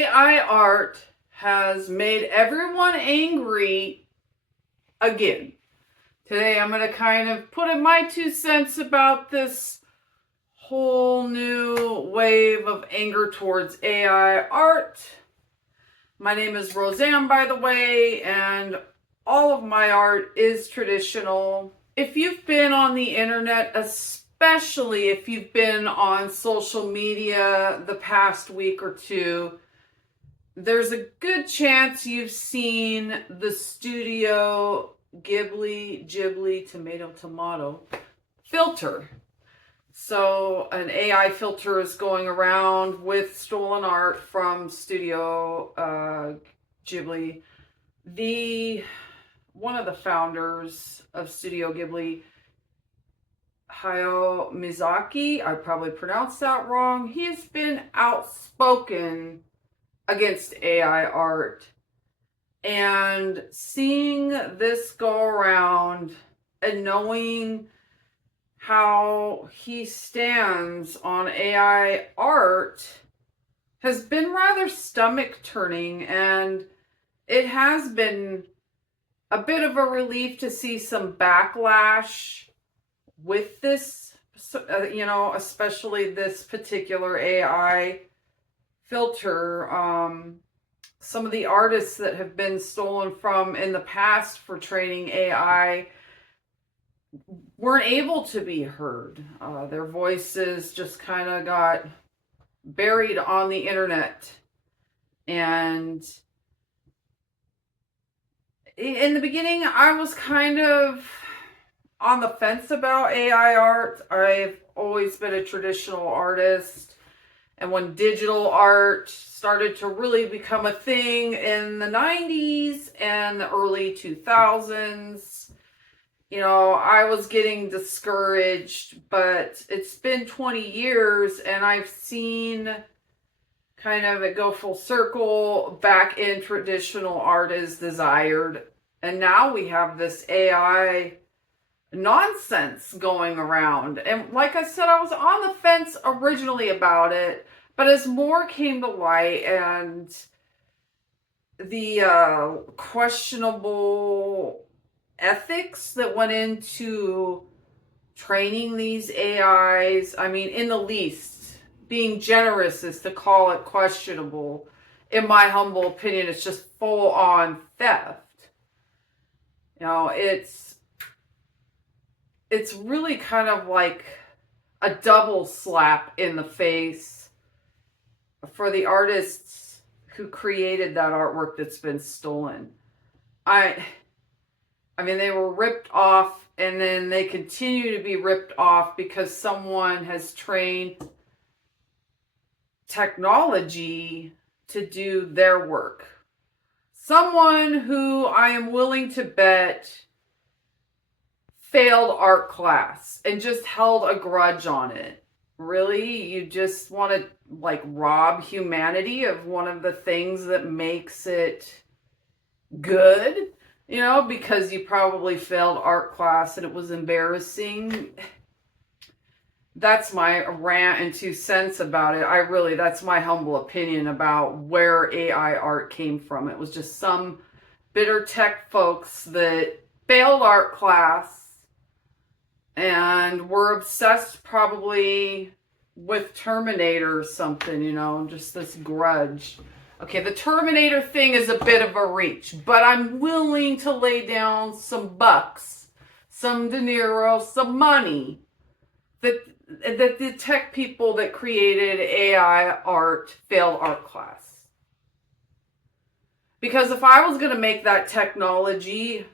AI art has made everyone angry again. Today I'm going to kind of put in my 2 cents about this whole new wave of anger towards AI art. My name is Roseanne, by the way, and all of my art is traditional. If you've been on the internet, especially if you've been on social media the past week or two, there's a good chance you've seen the Studio Ghibli, tomato filter. So an AI filter is going around with stolen art from Studio Ghibli. One of the founders of Studio Ghibli, Hayao Miyazaki, I probably pronounced that wrong. He has been outspoken against AI art, and seeing this go around and knowing how he stands on AI art has been rather stomach turning, and it has been a bit of a relief to see some backlash with this, especially this particular AI filter. Some of the artists that have been stolen from in the past for training AI weren't able to be heard. Their voices just kind of got buried on the internet. And in the beginning, I was kind of on the fence about AI art. I've always been a traditional artist. And when digital art started to really become a thing in the 90s and the early 2000s, I was getting discouraged. But it's been 20 years and I've seen kind of it go full circle back in traditional art as desired. And now we have this AI nonsense going around. And like I said, I was on the fence originally about it, but as more came to light and the questionable ethics that went into training these AIs, in the least, being generous is to call it questionable. In my humble opinion, it's just full on theft. It's really kind of like a double slap in the face for the artists who created that artwork that's been stolen. They were ripped off, and then they continue to be ripped off because someone has trained technology to do their work. Someone who I am willing to bet failed art class and just held a grudge on it. Really? You just want to rob humanity of one of the things that makes it good? Because you probably failed art class and it was embarrassing. That's my rant and 2 cents about it. That's my humble opinion about where AI art came from. It was just some bitter tech folks that failed art class and were obsessed probably with Terminator or something, just this grudge. Okay, the Terminator thing is a bit of a reach, but I'm willing to lay down some bucks, some De Niro, some money that the tech people that created AI art failed art class. Because if I was going to make that technology,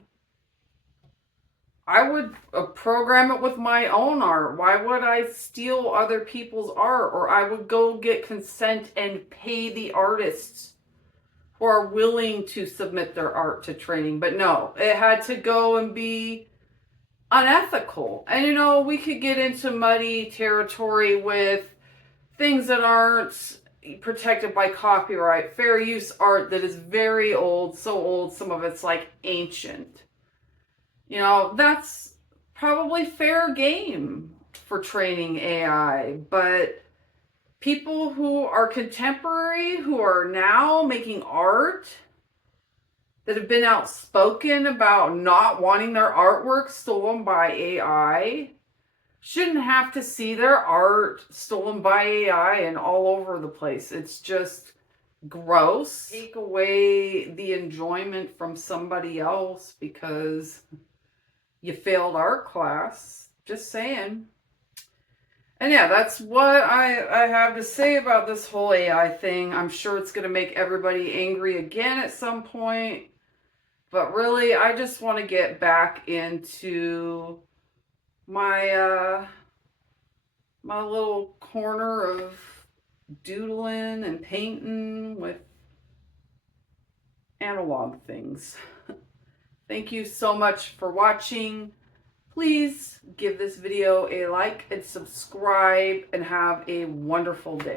I would program it with my own art. Why would I steal other people's art? Or I would go get consent and pay the artists who are willing to submit their art to training. But no, it had to go and be unethical. And we could get into muddy territory with things that aren't protected by copyright. Fair use art that is very old, so old some of it's ancient. That's probably fair game for training AI, but people who are contemporary, who are now making art, that have been outspoken about not wanting their artwork stolen by AI, shouldn't have to see their art stolen by AI and all over the place. It's just gross. Take away the enjoyment from somebody else because you failed art class. Just saying. And yeah, that's what I have to say about this whole AI thing. I'm sure it's going to make everybody angry again at some point. But really, I just want to get back into my my little corner of doodling and painting with analog things. Thank you so much for watching. Please give this video a like and subscribe and have a wonderful day.